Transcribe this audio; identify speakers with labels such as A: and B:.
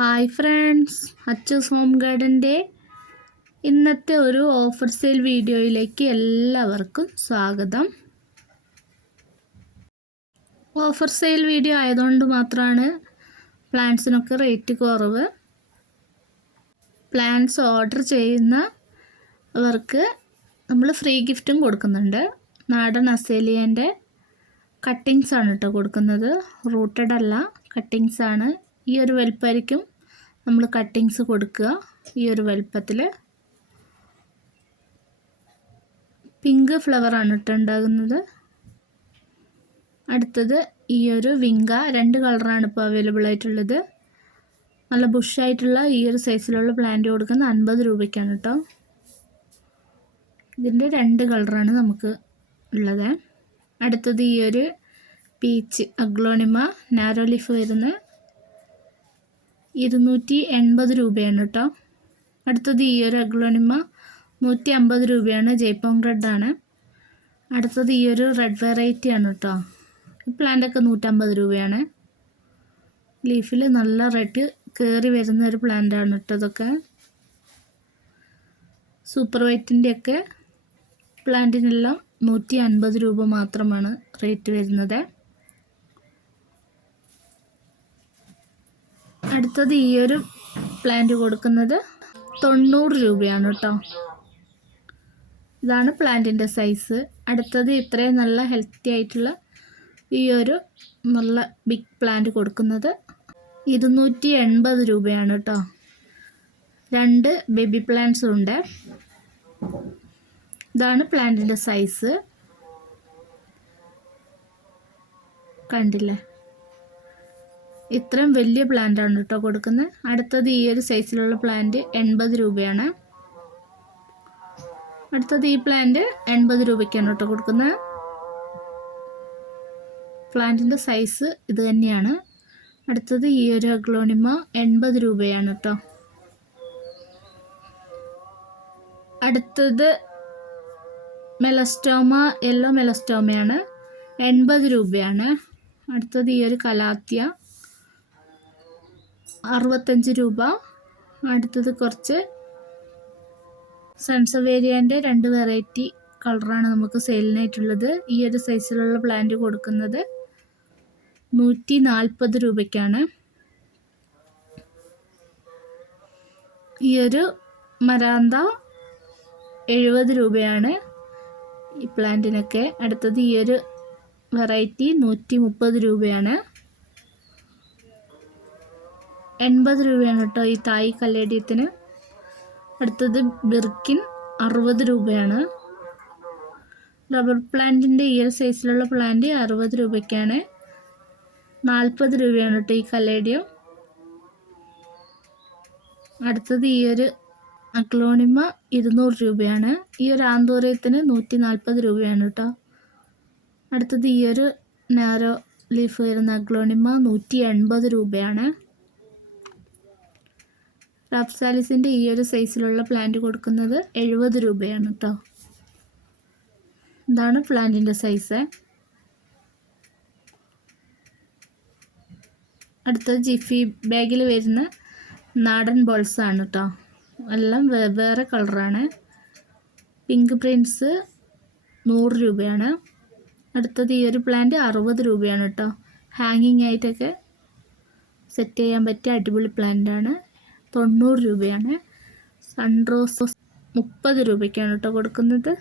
A: Hi friends Achus home ഗാർഡന്റെ ഇന്നത്തെ ഒരു ഓഫർ സെയിൽ വീഡിയോയിലേക്ക് എല്ലാവർക്കും സ്വാഗതം. ഓഫർ സെയിൽ വീഡിയോ ആയതുകൊണ്ട് മാത്രമാണ് പ്ലാന്റ്സിനൊക്കെ റേറ്റ് കുറവ്. പ്ലാന്റ്സ് ഓർഡർ ചെയ്യുന്നവർക്ക് നമ്മൾ ഫ്രീ ഗിഫ്റ്റും കൊടുക്കുന്നുണ്ട്. നാടൻ അസേലിയന്റെ കട്ടിങ്സാണ് കേട്ടോ കൊടുക്കുന്നത്. റൂട്ടഡ് അല്ല കട്ടിങ്സ് ആണ് ഈ ഒരു വലുപ്പമായിരിക്കും നമ്മൾ കട്ടിങ്സ് കൊടുക്കുക ഈ ഒരു വലുപ്പത്തിൽ പിങ്ക് ഫ്ലവറാണ് കേട്ടോ ഉണ്ടാകുന്നത്. അടുത്തത് ഈ ഒരു വിങ്ക രണ്ട് കളറാണ് ഇപ്പോൾ അവൈലബിൾ ആയിട്ടുള്ളത്. നല്ല ബുഷായിട്ടുള്ള ഈ ഒരു സൈസിലുള്ള പ്ലാന്റ് കൊടുക്കുന്ന അൻപത് രൂപയ്ക്കാണ് കേട്ടോ. ഇതിന്റെ രണ്ട് കളറാണ് നമുക്ക് ഉള്ളത്. അടുത്തത് ഈ ഒരു പീച്ച് അഗ്ലോണിമ നാരോ ലീഫ് വരുന്ന ഇരുന്നൂറ്റി എൺപത് രൂപയാണ് കേട്ടോ അടുത്തത് ഈ ഒരു അഗ്ലോണിമ നൂറ്റി അമ്പത് രൂപയാണ് ജയ്പോങ് റെഡാണ് അടുത്തത് ഈ ഒരു റെഡ് വെറൈറ്റി ആണ് കേട്ടോ പ്ലാന്റൊക്കെ നൂറ്റമ്പത് രൂപയാണ്. ലീഫിൽ നല്ല റെഡ് കയറി വരുന്ന ഒരു പ്ലാന്റാണ് കേട്ടോ ഇതൊക്കെ. സൂപ്പർ വൈറ്റിന്റെയൊക്കെ പ്ലാന്റിനെല്ലാം നൂറ്റി അൻപത് രൂപ മാത്രമാണ് റേറ്റ് വരുന്നത്. അടുത്തത് ഈ ഒരു പ്ലാന്റ് കൊടുക്കുന്നത് തൊണ്ണൂറ് രൂപയാണ് കേട്ടോ. ഇതാണ് പ്ലാന്റിന്റെ സൈസ് അടുത്തത് ഇത്രയും നല്ല ഹെൽത്തി ആയിട്ടുള്ള ഈ ഒരു നല്ല ബിഗ് പ്ലാന്റ് കൊടുക്കുന്നത് ഇരുന്നൂറ്റി എൺപത് രൂപയാണ് കേട്ടോ. രണ്ട് ബേബി പ്ലാന്റ്സും ഉണ്ട്. ഇതാണ് പ്ലാന്റിന്റെ സൈസ് കണ്ടില്ലേ? ഇത്രയും വലിയ പ്ലാന്റ് ആണ് കേട്ടോ കൊടുക്കുന്നത്. അടുത്തത് ഈ ഒരു സൈസിലുള്ള പ്ലാന്റ് എൺപത് രൂപയാണ്. അടുത്തത് ഈ പ്ലാന്റ് എൺപത് രൂപയ്ക്കാണ് കേട്ടോ കൊടുക്കുന്നത്. പ്ലാന്റിന്റെ സൈസ് ഇത് തന്നെയാണ്. അടുത്തത് ഈ ഒരു അഗ്ലോണിമ എൺപത് രൂപയാണ് കേട്ടോ. അടുത്തത് മെലസ്റ്റോമ യെല്ലോ മെലസ്റ്റോമയാണ് എൺപത് രൂപയാണ്. അടുത്തത് ഈ ഒരു കലാത്തിയ അറുപത്തഞ്ച് രൂപ. അടുത്തത് കുറച്ച് സൺസവേരിയന്റെ രണ്ട് വെറൈറ്റി കളറാണ് നമുക്ക് സെയിലിനായിട്ടുള്ളത് ഈ ഒരു സൈസിലുള്ള പ്ലാന്റ് കൊടുക്കുന്നത് നൂറ്റി നാൽപ്പത് രൂപയ്ക്കാണ് ഈയൊരു മരാന്ത എഴുപത് രൂപയാണ് ഈ പ്ലാന്റിനൊക്കെ അടുത്തത് ഈയൊരു വെറൈറ്റി നൂറ്റി മുപ്പത് രൂപയാണ്. എൺപത് രൂപയാണ് കേട്ടോ ഈ തായ് കല്ലേടിയത്തിന്. അടുത്തത് ബിർക്കിൻ അറുപത് രൂപയാണ്. റബ്ബർ പ്ലാന്റിന്റെ ഒരു സൈസിലുള്ള പ്ലാന്റ് അറുപത് രൂപയ്ക്കാണ്. നാൽപ്പത് രൂപയാണ് കേട്ടോ ഈ കല്ലേടിയം. അടുത്തത് ഈ ഒരു അക്ലോണിമ ഇരുന്നൂറ് രൂപയാണ്. ഈ ഒരു ആന്തോറിയത്തിന് നൂറ്റി നാൽപ്പത് രൂപയാണ് കേട്ടോ. അടുത്തത് ഈ ഒരു നാരോ ലീഫ് വരുന്ന അക്ലോണിമ നൂറ്റി എൺപത് രൂപയാണ്. റഫ്സാലിസിന്റെ ഈ ഒരു സൈസിലുള്ള പ്ലാന്റ് കൊടുക്കുന്നത് എഴുപത് രൂപയാണ് കേട്ടോ ഇതാണ് പ്ലാന്റിന്റെ സൈസ് അടുത്തത് ജിഫി ബാഗിൽ വരുന്ന നാടൻ ആണ് കേട്ടോ എല്ലാം വേറെ കളറാണ് പിങ്ക് പ്രിൻസ് നൂറ് രൂപയാണ്. അടുത്തത് ഈ ഒരു പ്ലാന്റ് അറുപത് രൂപയാണ് കേട്ടോ ഹാങ്ങിങ് ആയിട്ടൊക്കെ സെറ്റ് ചെയ്യാൻ പറ്റിയ അടിപൊളി പ്ലാന്റാണ് തൊണ്ണൂറ് രൂപയാണ്. സൺറോസസ് മുപ്പത് രൂപയ്ക്കാണ് കേട്ടോ കൊടുക്കുന്നത്.